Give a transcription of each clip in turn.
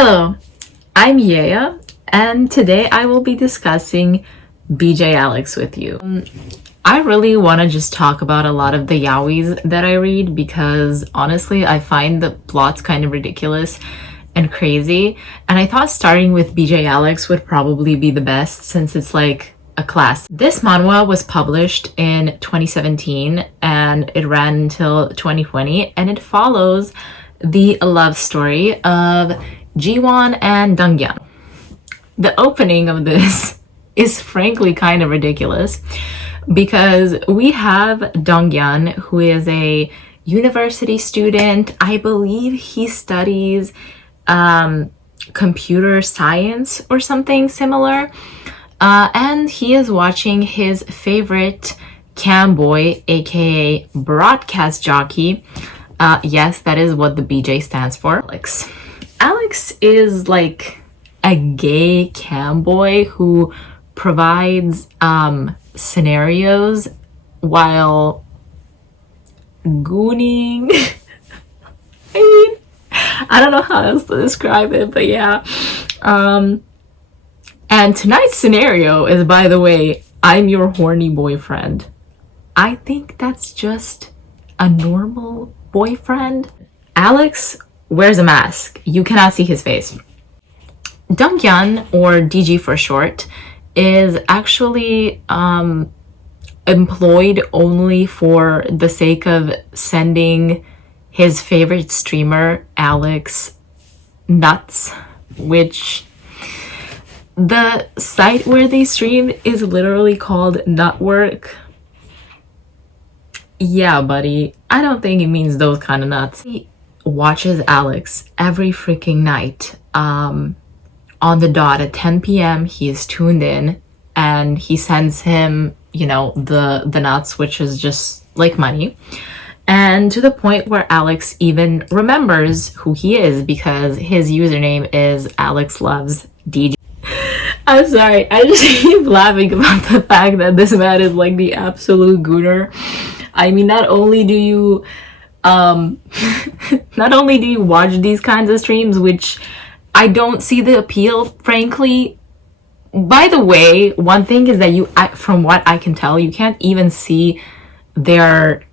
Hello, I'm Yaya, and today I will be discussing BJ Alex with you. I really want to just talk about a lot of the yaois that I read because honestly, I find the plots kind of ridiculous and crazy, and I thought starting with BJ Alex would probably be the best since it's like a class. This manhwa was published in 2017 and it ran until 2020, and it follows the love story of Jiwon and Donghyun. The opening of this is frankly kind of ridiculous because we have Donghyun, who is a university student. I believe he studies computer science or something similar. And he is watching his favorite cam boy, aka broadcast jockey. Yes, that is what the BJ stands for. Alex is like a gay cam boy who provides scenarios while gooning. I don't know how else to describe it, but yeah. And tonight's scenario is, by the way, I'm your horny boyfriend. I think that's just a normal boyfriend. Alex wears a mask. You cannot see his face. Donghyun, or DG for short, is actually employed only for the sake of sending his favorite streamer, Alex, nuts, which the site where they stream is literally called Nutwork. Yeah, buddy, I don't think it means those kind of nuts. He watches Alex every freaking night. On the dot at 10 p.m. he is tuned in and he sends him, the nuts, which is just like money. And to the point where Alex even remembers who he is because his username is Alex Loves DG. I'm sorry, I just keep laughing about the fact that this man is like the absolute gooner. I mean, not only do you watch these kinds of streams, which I don't see the appeal, frankly. By the way, one thing is that from what I can tell, you can't even see their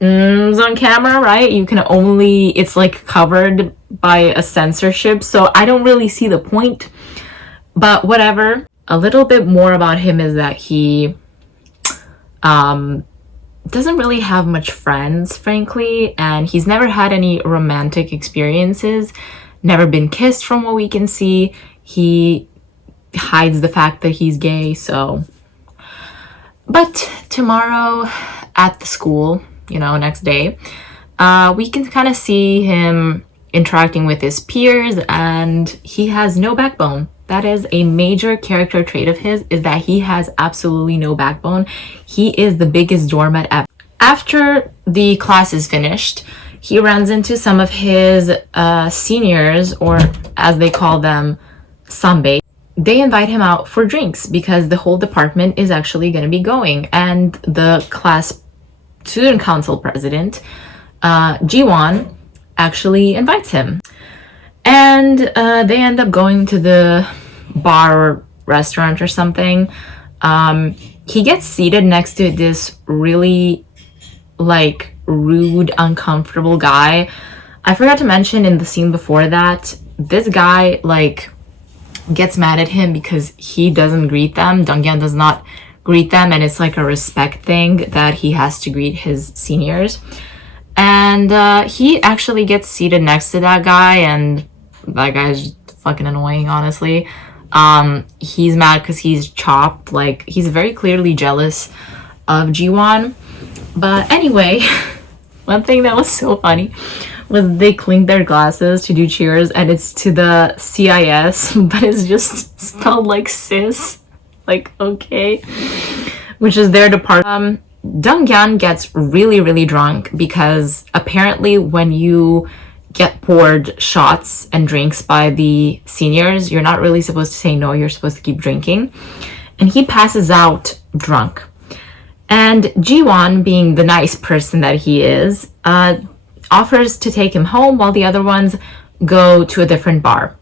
on camera, right? It's like covered by a censorship, so I don't really see the point, but whatever. A little bit more about him is that he doesn't really have much friends, frankly, and he's never had any romantic experiences, never been kissed from what we can see. He hides the fact that he's gay, so. But tomorrow at the school, next day, we can kind of see him interacting with his peers, and he has no backbone. That is a major character trait of his, is that he has absolutely no backbone. He is the biggest doormat ever. After the class is finished, he runs into some of his seniors, or as they call them, sanbei. They invite him out for drinks because the whole department is actually going to be going, and the class student council president, Jiwon, actually invites him. And they end up going to the bar or restaurant or something. He gets seated next to this really rude, uncomfortable guy. I forgot to mention in the scene before that, this guy gets mad at him because he doesn't greet them. Donghyun does not greet them, and it's like a respect thing that he has to greet his seniors. And he actually gets seated next to that guy, and that guy's fucking annoying, honestly. He's mad because he's chopped. He's very clearly jealous of Jiwon. But anyway, one thing that was so funny was they clink their glasses to do cheers, and it's to the CIS, but it's just spelled like sis. Okay. Which is their department. Donghyun gets really, really drunk because apparently when you get poured shots and drinks by the seniors, you're not really supposed to say no, you're supposed to keep drinking. And he passes out drunk. And Jiwon, being the nice person that he is, offers to take him home while the other ones go to a different bar.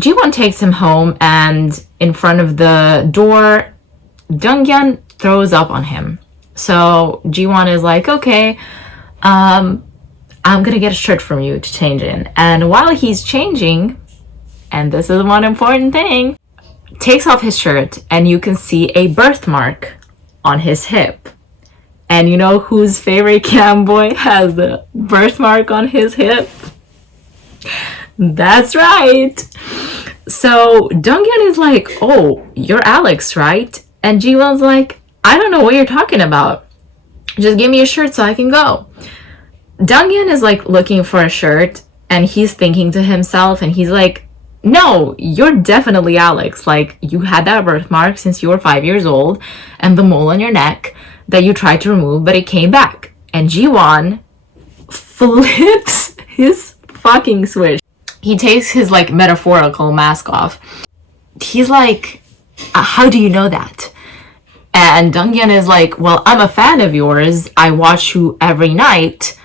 Jiwon takes him home, and in front of the door, Donghyun throws up on him. So Jiwon is like, okay, I'm gonna get a shirt from you to change in. And while he's changing, and this is one important thing, takes off his shirt and you can see a birthmark on his hip. And you know whose favorite cam boy has the birthmark on his hip? That's right. So Donghyun is like, oh, you're Alex, right? And Jiwon's like, I don't know what you're talking about. Just give me a shirt so I can go. Donghyun is like looking for a shirt, and he's thinking to himself, and he's like, no, you're definitely Alex. Like, you had that birthmark since you were 5 years old, and the mole on your neck that you tried to remove, but it came back. And Jiwon flips his fucking switch. He takes his like metaphorical mask off. He's like, how do you know that? And Donghyun is like, well, I'm a fan of yours. I watch you every night.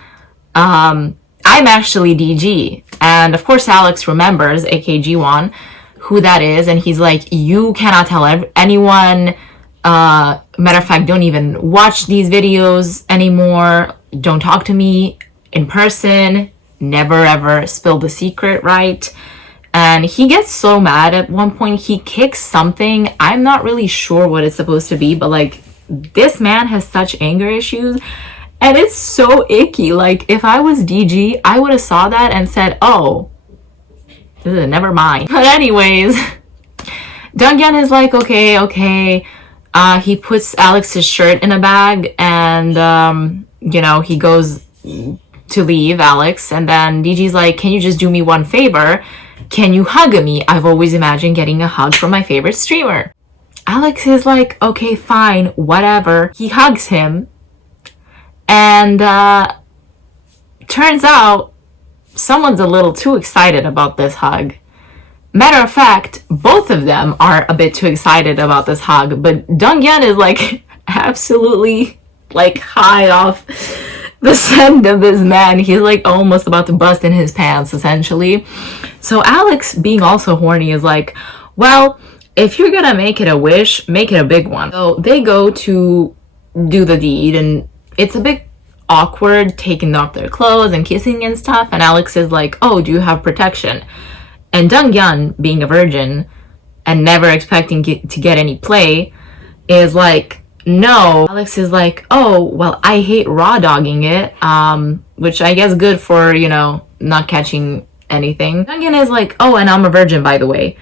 I'm actually DG. And of course, Alex remembers, aka Jiwon, who that is. And he's like, you cannot tell anyone. Matter of fact, don't even watch these videos anymore. Don't talk to me in person. Never ever spill the secret, right? And he gets so mad at one point. He kicks something. I'm not really sure what it's supposed to be, but like, this man has such anger issues. And it's so icky. Like, if I was DG, I would have saw that and said, oh, never mind. But anyways, Donghyun is like, okay. He puts Alex's shirt in a bag, and, he goes to leave Alex. And then DG's like, can you just do me one favor? Can you hug me? I've always imagined getting a hug from my favorite streamer. Alex is like, okay, fine, whatever. He hugs him. And turns out someone's a little too excited about this hug. Matter of fact, both of them are a bit too excited about this hug, but Donghyun is like absolutely like high off the scent of this man. He's like almost about to bust in his pants, essentially. So Alex, being also horny, is like, well, if you're gonna make it a wish, make it a big one. So they go to do the deed, and it's a bit awkward taking off their clothes and kissing and stuff. And Alex is like, oh, do you have protection? And Donghyun, being a virgin and never expecting to get any play, is like, no. Alex is like, oh, well, I hate raw dogging it, which I guess good for, not catching anything. Donghyun is like, oh, and I'm a virgin, by the way.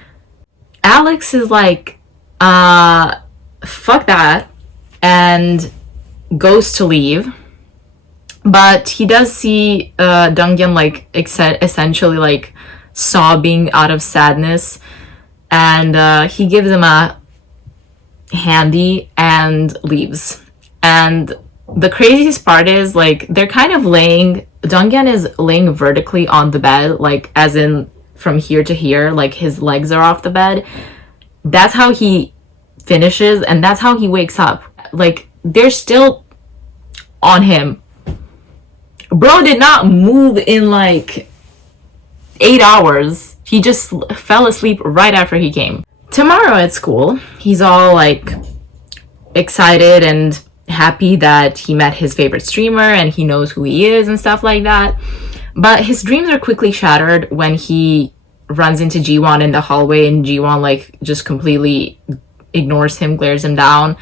Alex is like, fuck that, and goes to leave. But he does see Donghyun like essentially like sobbing out of sadness, and he gives him a handy and leaves. And the craziest part is, like, they're kind of Donghyun is laying vertically on the bed, like as in from here to here, like his legs are off the bed. That's how he finishes, and that's how he wakes up. Like, they're still on him. Bro did not move in like 8 hours. He just fell asleep right after he came. Tomorrow at school, he's all like excited and happy that he met his favorite streamer and he knows who he is and stuff like that. But his dreams are quickly shattered when he runs into Jiwon in the hallway, and Jiwon like just completely ignores him, glares him down.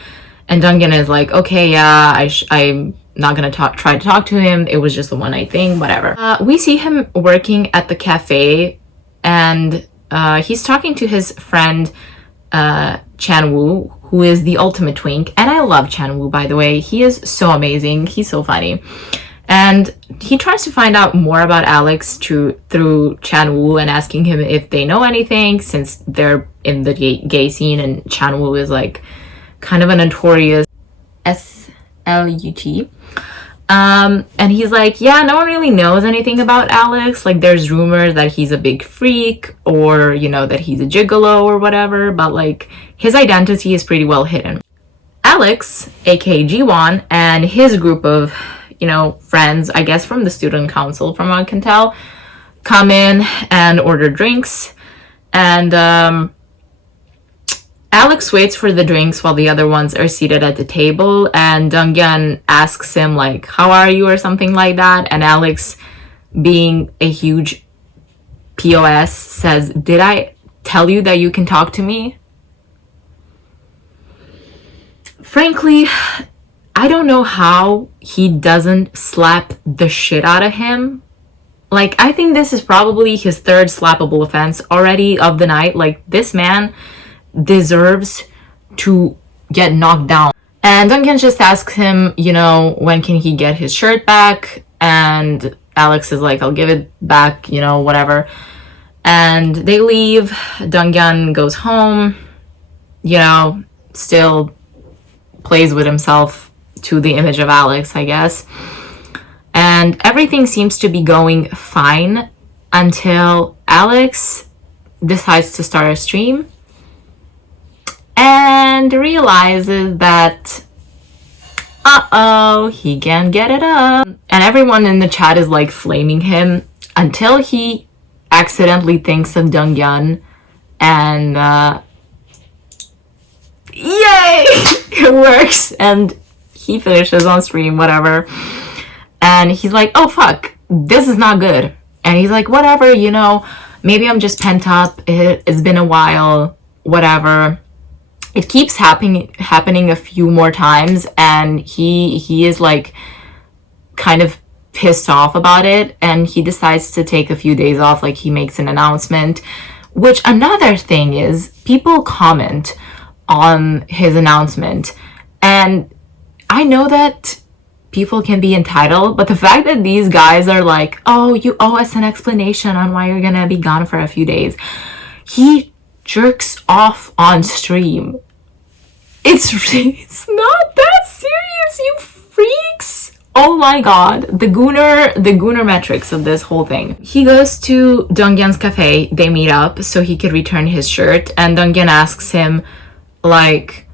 And Donghyun is like, okay, yeah, I'm not gonna try to talk to him. It was just a one-night thing, whatever. We see him working at the cafe, and he's talking to his friend Chan-woo, who is the ultimate twink. And I love Chan-woo, by the way. He is so amazing. He's so funny. And he tries to find out more about Alex through Chan-woo, and asking him if they know anything, since they're in the gay scene, and Chan-woo is like kind of a notorious SLUT. And he's like, yeah, no one really knows anything about Alex. Like, there's rumors that he's a big freak, or, that he's a gigolo or whatever, but like his identity is pretty well hidden. Alex, aka Jiwon, and his group of, friends, I guess from the student council, from what I can tell, come in and order drinks. And Alex waits for the drinks while the other ones are seated at the table, and Donghyun asks him like, how are you, or something like that, and Alex, being a huge POS, says, did I tell you that you can talk to me? Frankly, I don't know how he doesn't slap the shit out of him. Like, I think this is probably his third slappable offense already of the night. Like, this man deserves to get knocked down. And Duncan just asks him, you know, when can he get his shirt back? And Alex is like, I'll give it back, you know, whatever. And they leave. Duncan goes home, you know, still plays with himself to the image of Alex, I guess. And everything seems to be going fine until Alex decides to start a stream and realizes that, uh-oh, he can't get it up. And everyone in the chat is like flaming him until he accidentally thinks of Donghyun, and yay! It works, and he finishes on stream, whatever. And he's like, oh fuck, this is not good. And he's like, whatever, you know, maybe I'm just pent up, it's been a while, whatever. It keeps happening a few more times, and he is like kind of pissed off about it, and he decides to take a few days off. Like, he makes an announcement, which another thing is people comment on his announcement, and I know that people can be entitled, but the fact that these guys are like, oh, you owe us an explanation on why you're gonna be gone for a few days. He jerks off on stream. It's not that serious, you freaks. Oh my god, the gooner metrics of this whole thing. He goes to Donghyun's cafe, they meet up so he could return his shirt, and Donghyun asks him like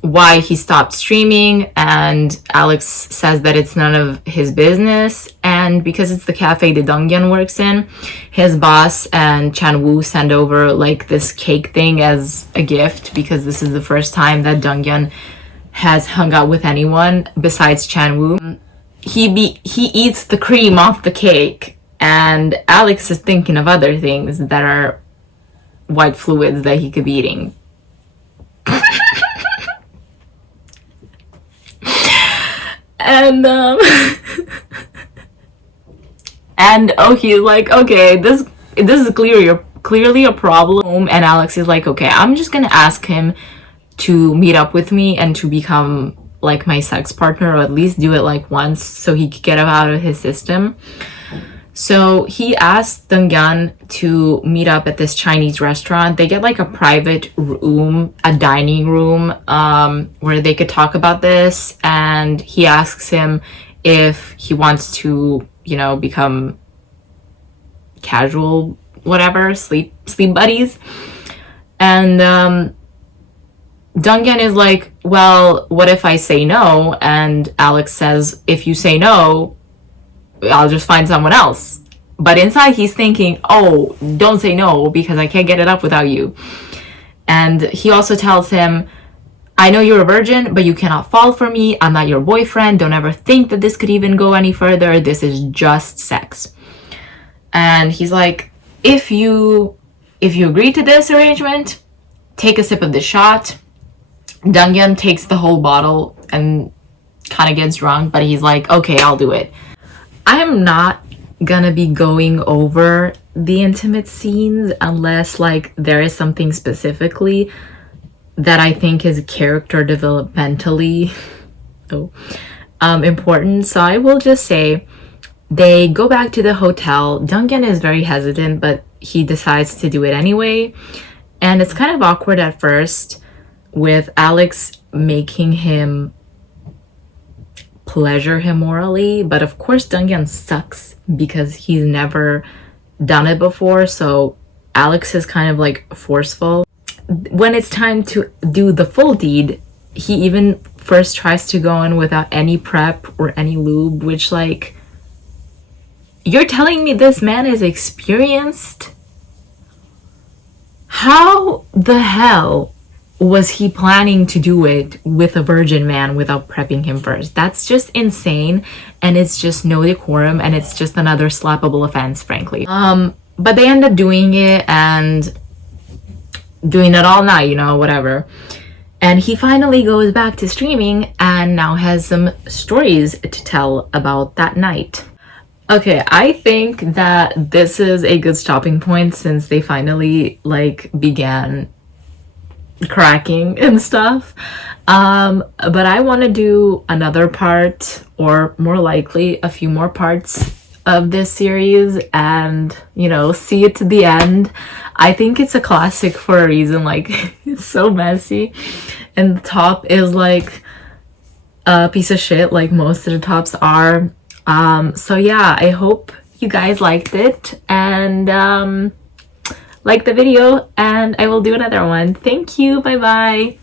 why he stopped streaming, and Alex says that it's none of his business, and because it's the cafe that Donghyun works in, his boss and Chan-woo send over like this cake thing as a gift, because this is the first time that Donghyun has hung out with anyone besides Chan-woo. He eats the cream off the cake, and Alex is thinking of other things that are white fluids that he could be eating. And he's like, okay, this is clearly a problem. And Alex is like, okay, I'm just gonna ask him to meet up with me and to become like my sex partner, or at least do it like once so he could get him out of his system. So he asked Donghyun to meet up at this Chinese restaurant. They get like a private room, a dining room, where they could talk about this. And he asks him if he wants to, you know, become casual, whatever, sleep buddies. And Donghyun is like, well, what if I say no? And Alex says, if you say no, I'll just find someone else. But inside he's thinking, oh, don't say no because I can't get it up without you. And he also tells him, I know you're a virgin, but you cannot fall for me. I'm not your boyfriend. Don't ever think that this could even go any further. This is just sex. And he's like, if you agree to this arrangement, take a sip of the shot. Donghyun takes the whole bottle and kind of gets drunk, but he's like, okay, I'll do it. I am not gonna be going over the intimate scenes unless like there is something specifically that I think is character developmentally important. So I will just say they go back to the hotel. Donghyun is very hesitant, but he decides to do it anyway. And it's kind of awkward at first with Alex making him pleasure him morally, but of course Donghyun sucks because he's never done it before, so Alex is kind of like forceful. When it's time to do the full deed, he even first tries to go in without any prep or any lube, which like, You're telling me this man is experienced? How the hell was he planning to do it with a virgin man without prepping him first? That's just insane, and it's just no decorum, and it's just another slappable offense, frankly. But they end up doing it and doing it all night, you know, whatever. And he finally goes back to streaming and now has some stories to tell about that night. Okay, I think that this is a good stopping point since they finally like began cracking and stuff. But I want to do another part, or more likely a few more parts of this series, and you know, see it to the end. I think it's a classic for a reason. Like, it's so messy, and the top is like a piece of shit, like most of the tops are. So yeah, I hope you guys liked it, and like the video, and I will do another one. Thank you. Bye bye.